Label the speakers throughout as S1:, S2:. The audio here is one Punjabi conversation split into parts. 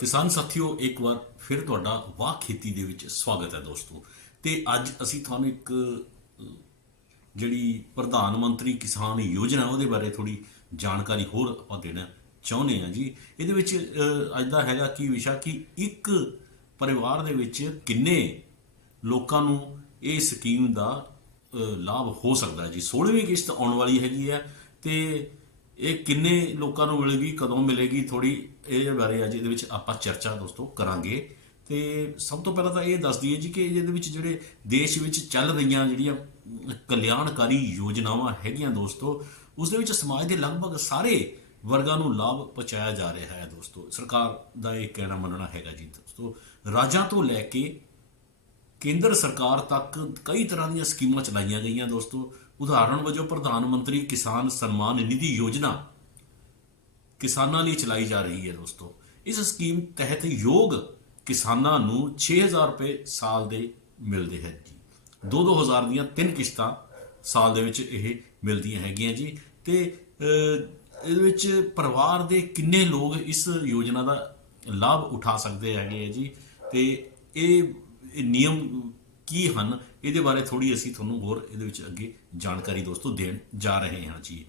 S1: ਕਿਸਾਨ ਸਾਥੀਓ, ਇੱਕ ਵਾਰ ਫਿਰ ਤੁਹਾਡਾ ਵਾਹ ਖੇਤੀ ਦੇ ਵਿੱਚ ਸਵਾਗਤ ਹੈ ਦੋਸਤੋ। ਤੇ ਅੱਜ ਅਸੀਂ ਤੁਹਾਨੂੰ ਇੱਕ ਜਿਹੜੀ ਪ੍ਰਧਾਨ ਮੰਤਰੀ ਕਿਸਾਨ ਯੋਜਨਾ ਉਹਦੇ ਬਾਰੇ ਥੋੜੀ ਜਾਣਕਾਰੀ ਹੋਰ ਆਪਾਂ ਦੇਣਾ ਚਾਹੁੰਦੇ ਹਾਂ ਜੀ। ਇਹਦੇ ਵਿੱਚ ਅੱਜ ਦਾ ਹੈਗਾ ਕੀ ਵਿਸ਼ਾ ਕਿ ਇੱਕ ਪਰਿਵਾਰ ਦੇ ਵਿੱਚ ਕਿੰਨੇ ਲੋਕਾਂ ਨੂੰ ਇਹ ਸਕੀਮ ਦਾ ਲਾਭ ਹੋ ਸਕਦਾ ਜੀ। 16ਵੀਂ ਕਿਸ਼ਤ ਆਉਣ ਵਾਲੀ ਹੈਗੀ ਹੈ ਤੇ ਇਹ ਕਿੰਨੇ ਲੋਕਾਂ ਨੂੰ ਮਿਲੇਗੀ, ਕਦੋਂ ਮਿਲੇਗੀ ਥੋੜੀ ਇਹ ਬਾਰੇ ਅੱਜ ਇਹਦੇ ਵਿੱਚ ਆਪਾਂ ਚਰਚਾ ਦੋਸਤੋ ਕਰਾਂਗੇ। ਤੇ ਸਭ ਤੋਂ ਪਹਿਲਾਂ ਤਾਂ ਇਹ ਦੱਸ ਦਈਏ ਜੀ ਕਿ ਇਹਦੇ ਵਿੱਚ ਜਿਹੜੇ ਦੇਸ਼ ਵਿੱਚ ਚੱਲ ਰਹੀਆਂ ਜਿਹੜੀਆਂ ਕਲਿਆਣਕਾਰੀ ਯੋਜਨਾਵਾਂ ਹੈਗੀਆਂ ਦੋਸਤੋ, ਉਸ ਦੇ ਵਿੱਚ ਸਮਾਜ ਦੇ ਲਗਭਗ ਸਾਰੇ ਵਰਗਾਂ ਨੂੰ ਲਾਭ ਪਹੁੰਚਾਇਆ ਜਾ ਰਿਹਾ ਹੈ ਦੋਸਤੋ। ਸਰਕਾਰ ਦਾ ਇਹ ਕਹਿਣਾ ਮੰਨਣਾ ਹੈਗਾ ਜੀ ਦੋਸਤੋ। ਰਾਜਾਂ ਤੋਂ ਲੈ ਕੇ ਕੇਂਦਰ ਸਰਕਾਰ ਤੱਕ ਕਈ ਤਰ੍ਹਾਂ ਦੀਆਂ ਸਕੀਮਾਂ ਚਲਾਈਆਂ ਗਈਆਂ ਦੋਸਤੋ। ਉਦਾਹਰਣ ਵਜੋਂ ਪ੍ਰਧਾਨ ਮੰਤਰੀ ਕਿਸਾਨ ਸਨਮਾਨ ਨਿਧੀ ਯੋਜਨਾ ਕਿਸਾਨਾਂ ਲਈ ਚਲਾਈ ਜਾ ਰਹੀ ਹੈ ਦੋਸਤੋ। ਇਸ ਸਕੀਮ ਤਹਿਤ ਯੋਗ ਕਿਸਾਨਾਂ ਨੂੰ 6000 ਰੁਪਏ ਸਾਲ ਦੇ ਮਿਲਦੇ ਹੈ ਜੀ। 2-2000 ਦੀਆਂ ਤਿੰਨ ਕਿਸ਼ਤਾਂ ਸਾਲ ਦੇ ਵਿੱਚ ਇਹ ਮਿਲਦੀਆਂ ਹੈਗੀਆਂ ਜੀ। ਤੇ ਇਹਦੇ ਵਿੱਚ ਪਰਿਵਾਰ ਦੇ ਕਿੰਨੇ ਲੋਕ ਇਸ ਯੋਜਨਾ ਦਾ ਲਾਭ ਉਠਾ ਸਕਦੇ ਹੈਗੇ ਆ ਜੀ। ਤੇ ਇਹ ਨਿਯਮ ਕੀ ਹਨ? ਇਹਦੇ ਬਾਰੇ ਥੋੜੀ ਅਸੀਂ ਤੁਹਾਨੂੰ ਹੋਰ ਇਹਦੇ ਵਿੱਚ ਅੱਗੇ ਜਾਣਕਾਰੀ ਦੋਸਤੋ ਦੇਣ ਜਾ ਰਹੇ ਹਾਂ ਜੀ।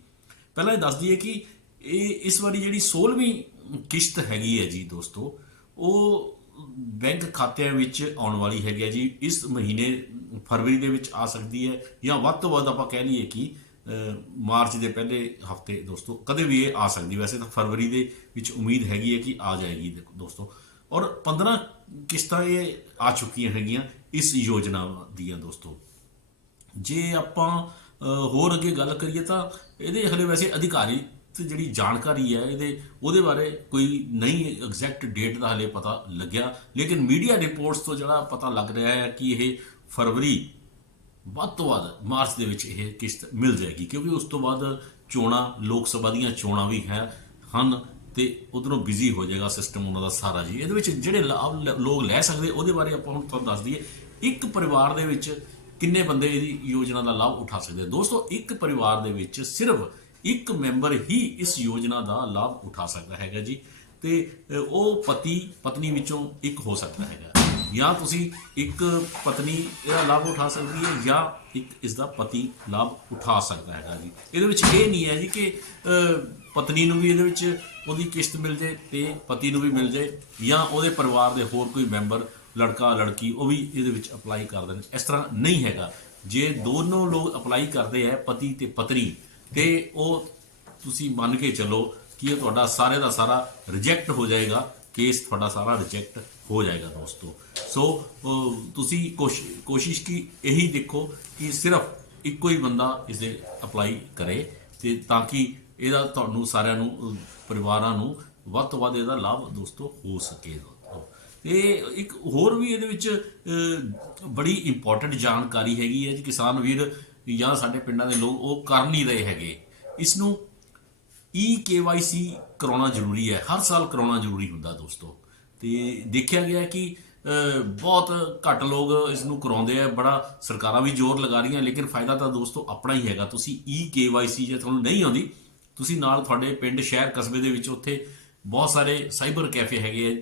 S1: ਪਹਿਲਾਂ ਇਹ ਦੱਸ ਦਈਏ ਕਿ ਇਹ ਇਸ ਵਾਰੀ ਜਿਹੜੀ 16ਵੀਂ ਕਿਸ਼ਤ ਹੈਗੀ ਹੈ ਜੀ ਦੋਸਤੋ, ਉਹ ਬੈਂਕ ਖਾਤਿਆਂ ਵਿੱਚ ਆਉਣ ਵਾਲੀ ਹੈਗੀ ਹੈ ਜੀ। ਇਸ ਮਹੀਨੇ ਫਰਵਰੀ ਦੇ ਵਿੱਚ ਆ ਸਕਦੀ ਹੈ ਜਾਂ ਵੱਧ ਤੋਂ ਵੱਧ ਆਪਾਂ ਕਹਿ ਲਈਏ ਕਿ ਮਾਰਚ ਦੇ ਪਹਿਲੇ ਹਫ਼ਤੇ ਦੋਸਤੋ ਕਦੇ ਵੀ ਇਹ ਆ ਸਕਦੀ ਵੈਸੇ ਤਾਂ ਫਰਵਰੀ ਦੇ ਵਿੱਚ ਉਮੀਦ ਹੈਗੀ ਹੈ ਕਿ ਆ ਜਾਏਗੀ ਦੋਸਤੋ। ਔਰ 15 ਕਿਸ਼ਤਾਂ ਇਹ ਆ ਚੁੱਕੀਆਂ ਹੈਗੀਆਂ। ਇਸ ਯੋਜਨਾ ਦੀਆਂ ਦੋਸਤੋ। ਜੇ ਆਪਾਂ ਹੋਰ ਅੱਗੇ ਗੱਲ ਕਰੀਏ ਤਾਂ ਇਹਦੇ ਹਲੇ ਵੈਸੇ ਅਧਿਕਾਰੀ ਤੇ ਜਿਹੜੀ ਜਾਣਕਾਰੀ ਹੈ, ਇਹਦੇ, ਉਹਦੇ ਬਾਰੇ ਕੋਈ ਨਹੀਂ ਐਗਜ਼ੈਕਟ ਡੇਟ ਦਾ ਹਲੇ ਪਤਾ ਲੱਗਿਆ। ਲੇਕਿਨ ਮੀਡੀਆ ਰਿਪੋਰਟਸ ਤੋਂ ਜਿਹੜਾ ਪਤਾ ਲੱਗ ਰਿਹਾ ਹੈ ਕਿ ਇਹ ਫਰਵਰੀ, ਵੱਧ ਤੋਂ ਵੱਧ ਮਾਰਚ ਦੇ ਵਿੱਚ ਇਹ ਕਿਸ਼ਤ ਮਿਲ ਜਾਏਗੀ। ਕਿਉਂਕਿ ਉਸ ਤੋਂ ਬਾਅਦ ਚੋਣਾਂ, ਲੋਕ ਸਭਾ ਦੀਆਂ ਚੋਣਾਂ ਵੀ ਹੈ, ਹਨ। ਤੇ ਉਧਰੋਂ ਬਿਜ਼ੀ ਹੋ ਜਾਏਗਾ ਸਿਸਟਮ ਉਹਨਾਂ ਦਾ ਸਾਰਾ ਜੀ। ਇਹਦੇ ਵਿੱਚ ਜਿਹੜੇ ਲਾਭ ਲ- ਲੋਕ ਲੈ ਸਕਦੇ, ਉਹਦੇ ਬਾਰੇ ਆਪਾਂ ਹੁਣ ਤੁਹਾਨੂੰ ਦੱਸ ਦਈਏ। ਇੱਕ ਪਰਿਵਾਰ ਦੇ ਵਿੱਚ ਕਿੰਨੇ ਬੰਦੇ ਇਹਦੀ ਯੋਜਨਾ ਦਾ ਲਾਭ ਉਠਾ ਸਕਦੇ ਦੋਸਤੋ, ਇੱਕ ਪਰਿਵਾਰ ਦੇ ਵਿੱਚ ਸਿਰਫ ਇੱਕ ਮੈਂਬਰ ਹੀ ਇਸ ਯੋਜਨਾ ਦਾ ਲਾਭ ਉਠਾ ਸਕਦਾ ਹੈਗਾ ਜੀ। ਤੇ ਉਹ ਪਤੀ, ਪਤਨੀ ਵਿੱਚੋਂ ਇੱਕ ਹੋ ਸਕਦਾ ਹੈਗਾ। ਜਾਂ ਤੁਸੀਂ ਇੱਕ ਪਤਨੀ ਇਹਦਾ ਲਾਭ ਉਠਾ ਸਕਦੀ ਹੈ ਜਾਂ ਇੱਕ ਇਸ ਦਾ ਪਤੀ ਲਾਭ ਉਠਾ ਸਕਦਾ ਹੈਗਾ ਜੀ। ਇਹਦੇ ਵਿੱਚ ਇਹ ਨਹੀਂ ਹੈ ਜੀ ਕਿ ਪਤਨੀ ਨੂੰ ਵੀ ਇਹਦੇ ਵਿੱਚ ਉਹਦੀ ਕਿਸ਼ਤ ਮਿਲ ਜੇ ਤੇ ਪਤੀ ਨੂੰ ਵੀ ਮਿਲ ਜੇ ਜਾਂ ਉਹਦੇ ਪਰਿਵਾਰ ਦੇ ਹੋਰ ਕੋਈ ਮੈਂਬਰ, ਲੜਕਾ, ਲੜਕੀ, ਉਹ ਵੀ ਇਹਦੇ ਵਿੱਚ ਅਪਲਾਈ ਕਰ ਦੇਣ। ਇਸ ਤਰ੍ਹਾਂ ਨਹੀਂ ਹੈਗਾ। ਜੇ ਦੋਨੋਂ ਲੋਕ ਅਪਲਾਈ ਕਰਦੇ ਹੈ, ਪਤੀ ਤੇ ਪਤਨੀ, ਤੇ ਉਹ ਤੁਸੀਂ ਮੰਨ ਕੇ ਚੱਲੋ ਕਿ ਇਹ ਤੁਹਾਡਾ ਸਾਰੇ ਦਾ ਸਾਰਾ ਰਿਜੈਕਟ ਹੋ ਜਾਏਗਾ ਕੇਸ ਤੁਹਾਡਾ ਸਾਰਾ ਰਿਜੈਕਟ ਹੋ ਜਾਏਗਾ ਦੋਸਤੋ। ਸੋ ਤੁਸੀਂ ਕੋਸ਼- ਕੋਸ਼ਿਸ਼ ਕੀ, ਇਹੀ ਦੇਖੋ ਕਿ ਸਿਰਫ ਇੱਕੋ ਹੀ ਬੰਦਾ ਇਸ ਦੇ ਅਪਲਾਈ ਕਰੇ ਤੇ ਤਾਂ ਕਿ ਇਹਦਾ ਤੁਹਾਨੂੰ ਸਾਰਿਆਂ ਨੂੰ ਪਰਿਵਾਰਾਂ ਨੂੰ ਵੱਧ ਤੋਂ ਵੱਧ ਇਹਦਾ ਲਾਭ ਦੋਸਤੋ ਹੋ ਸਕੇ। ਦੋਸਤੋ ਤੇ ਇੱਕ ਹੋਰ ਵੀ ਇਹਦੇ ਵਿੱਚ ਬੜੀ ਇੰਪੋਰਟੈਂਟ ਜਾਣਕਾਰੀ ਹੈਗੀ ਹੈ ਜੀ ਕਿਸਾਨ ਵੀਰ ਜਾਂ ਸਾਡੇ ਪਿੰਡਾਂ ਦੇ ਲੋਕ, ਉਹ ਕਰ ਨਹੀਂ ਰਹੇ ਹੈਗੇ। ਇਸ ਨੂੰ ਈ ਕੇਵਾਈਸੀ ਕਰਾਉਣਾ ਜ਼ਰੂਰੀ ਹੈ। ਹਰ ਸਾਲ ਕਰਾਉਣਾ ਜ਼ਰੂਰੀ ਹੁੰਦਾ ਦੋਸਤੋ। ਤੇ ਦੇਖਿਆ ਗਿਆ ਕਿ ਬਹੁਤ ਘੱਟ ਲੋਕ ਇਸ ਨੂੰ ਕਰਾਉਂਦੇ ਆ, ਬੜਾ ਸਰਕਾਰਾਂ ਵੀ ਜ਼ੋਰ ਲਗਾ ਰਹੀਆਂ, ਲੇਕਿਨ ਫਾਇਦਾ ਤਾਂ ਦੋਸਤੋ ਆਪਣਾ ਹੀ ਹੈਗਾ। ਤੁਸੀਂ ਈ ਕੇਵਾਈਸੀ ਜੇ ਤੁਹਾਨੂੰ ਨਹੀਂ ਆਉਂਦੀ, ਤੁਸੀਂ ਨਾਲ ਤੁਹਾਡੇ ਪਿੰਡ ਸ਼ਹਿਰ ਕਸਬੇ ਦੇ ਵਿੱਚ ਉੱਥੇ ਬਹੁਤ ਸਾਰੇ ਸਾਈਬਰ ਕੈਫੇ ਹੈਗੇ ਆ।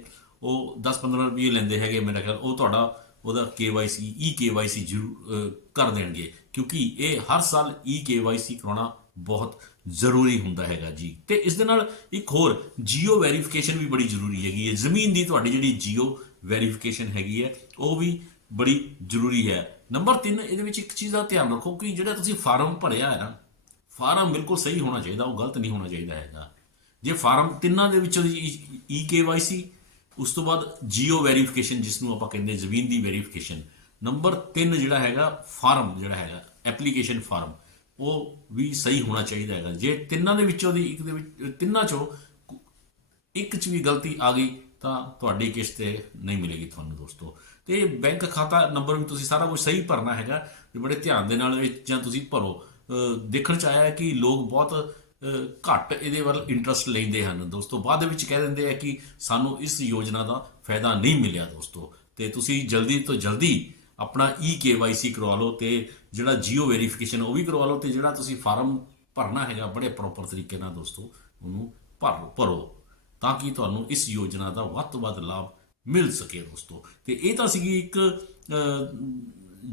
S1: ਉਹ 10-15 ਰੁਪਏ ਲੈਂਦੇ ਹੈਗੇ ਮੇਰਾ ਖਿਆਲ, ਉਹ ਤੁਹਾਡਾ ਉਹਦਾ KYC ਈ KYC ਜ਼ਰੂਰ ਕਰ ਦੇਣਗੇ। ਕਿਉਂਕਿ ਇਹ ਹਰ ਸਾਲ ਈ KYC ਕਰਾਉਣਾ ਬਹੁਤ ਜ਼ਰੂਰੀ ਹੁੰਦਾ ਹੈਗਾ ਜੀ। ਤੇ ਇਸ ਦੇ ਨਾਲ ਇੱਕ ਹੋਰ, ਜੀਓ ਵੈਰੀਫਿਕੇਸ਼ਨ ਵੀ ਬੜੀ ਜ਼ਰੂਰੀ ਹੈਗੀ ਹੈ। ਜ਼ਮੀਨ ਦੀ ਤੁਹਾਡੀ ਜਿਹੜੀ ਜੀਓ ਵੈਰੀਫਿਕੇਸ਼ਨ ਹੈਗੀ ਹੈ, ਉਹ ਵੀ ਬੜੀ ਜ਼ਰੂਰੀ ਹੈ। ਨੰਬਰ 3 ਇਹਦੇ ਵਿੱਚ ਇੱਕ ਚੀਜ਼ ਦਾ ਧਿਆਨ ਰੱਖੋ ਕਿ ਜਿਹੜਾ ਤੁਸੀਂ ਫਾਰਮ ਭਰਿਆ ਹੈ ਨਾ, ਫਾਰਮ ਬਿਲਕੁਲ ਸਹੀ ਹੋਣਾ ਚਾਹੀਦਾ, ਉਹ ਗਲਤ ਨਹੀਂ ਹੋਣਾ ਚਾਹੀਦਾ ਹੈਗਾ। ਜੇ ਫਾਰਮ ਤਿੰਨਾਂ ਦੇ ਵਿੱਚੋਂ ਈ ਕੇਵਾਈਸੀ ਉਸ ਤੋਂ ਬਾਅਦ ਜੀਓ ਵੈਰੀਫਿਕੇਸ਼ਨ, ਜਿਸ ਨੂੰ ਆਪਾਂ ਕਹਿੰਦੇ ਜ਼ਮੀਨ ਦੀ ਵੈਰੀਫਿਕੇਸ਼ਨ। ਨੰਬਰ 3 ਜਿਹੜਾ ਹੈਗਾ, ਫਾਰਮ ਜਿਹੜਾ ਹੈਗਾ, ਐਪਲੀਕੇਸ਼ਨ ਫਾਰਮ। ਉਹ ਵੀ ਸਹੀ ਹੋਣਾ ਚਾਹੀਦਾ ਹੈਗਾ। ਜੇ ਤਿੰਨਾਂ ਦੇ ਵਿੱਚੋਂ ਦੀ ਇੱਕ ਦੇ ਵਿੱਚ, ਤਿੰਨਾਂ ਚੋਂ ਇੱਕ ਚ ਵੀ ਗਲਤੀ ਆ ਗਈ, ਤਾਂ ਤੁਹਾਡੀ ਕਿਸ਼ਤ ਨਹੀਂ ਮਿਲੇਗੀ ਤੁਹਾਨੂੰ ਦੋਸਤੋ। ਤੇ ਬੈਂਕ ਖਾਤਾ ਨੰਬਰ ਵੀ ਤੁਸੀਂ ਸਾਰਾ ਕੁਝ ਸਹੀ ਭਰਨਾ ਹੈਗਾ ਤੇ ਬੜੇ ਧਿਆਨ ਦੇ ਨਾਲ ਇਹ ਚੀਜ਼ਾਂ ਤੁਸੀਂ ਭਰੋ। ਦੇਖਣ ਚ ਆਇਆ ਕਿ ਲੋਕ ਬਹੁਤ ਘੱਟ ਇਹਦੇ ਵੱਲ ਇੰਟਰਸਟ ਲੈਂਦੇ ਹਨ। ਦੋਸਤੋ, ਬਾਅਦ ਵਿੱਚ ਕਹਿ ਦਿੰਦੇ ਆ ਕਿ ਸਾਨੂੰ ਇਸ ਯੋਜਨਾ ਦਾ ਫਾਇਦਾ ਨਹੀਂ ਮਿਲਿਆ ਦੋਸਤੋ। ਤੇ ਤੁਸੀਂ ਜਲਦੀ ਤੋਂ ਜਲਦੀ ਆਪਣਾ ਈ ਕੇਵਾਈਸੀ ਕਰਵਾ ਲਓ ਤੇ ਜਿਹੜਾ ਜੀਓ ਵੈਰੀਫਿਕੇਸ਼ਨ ਉਹ ਵੀ ਕਰਵਾ ਲਓ ਤੇ ਜਿਹੜਾ ਤੁਸੀਂ ਫਾਰਮ ਭਰਨਾ ਹੈਗਾ ਬੜੇ ਪ੍ਰੋਪਰ ਤਰੀਕੇ ਨਾਲ ਦੋਸਤੋ ਉਹਨੂੰ ਭਰ ਭਰੋ। ਤਾਂ ਕਿ ਤੁਹਾਨੂੰ ਇਸ ਯੋਜਨਾ ਦਾ ਵੱਧ ਤੋਂ ਵੱਧ ਲਾਭ ਮਿਲ ਸਕੇ ਦੋਸਤੋ। ਤੇ ਇਹ ਤਾਂ ਸੀਗੀ ਇੱਕ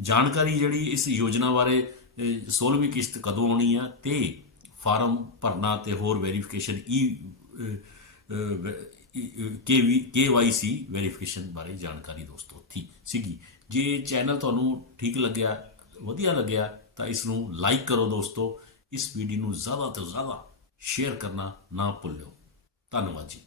S1: ਜਾਣਕਾਰੀ ਜਿਹੜੀ ਇਸ ਯੋਜਨਾ ਬਾਰੇ ਅ, 16ਵੀਂ ਕਿਸ਼ਤ ਕਦੋਂ ਆਉਣੀ ਆ ਤੇ ਫਾਰਮ ਭਰਨਾ ਤੇ ਹੋਰ verification E K V KYC verification ਬਾਰੇ ਜਾਣਕਾਰੀ ਦੋਸਤੋ ਥੀ ਸੀਗੀ। ਜੇ ਚੈਨਲ ਤੁਹਾਨੂੰ ਠੀਕ ਲੱਗਿਆ, ਵਧੀਆ ਲੱਗਿਆ, ਤਾਂ ਇਸ ਨੂੰ ਲਾਈਕ ਕਰੋ ਦੋਸਤੋ। ਇਸ ਵੀਡੀਓ ਨੂੰ ਜ਼ਿਆਦਾ ਤੋਂ ਜ਼ਿਆਦਾ ਸ਼ੇਅਰ ਕਰਨਾ ਨਾ ਭੁੱਲਿਓ। ਧੰਨਵਾਦ ਜੀ।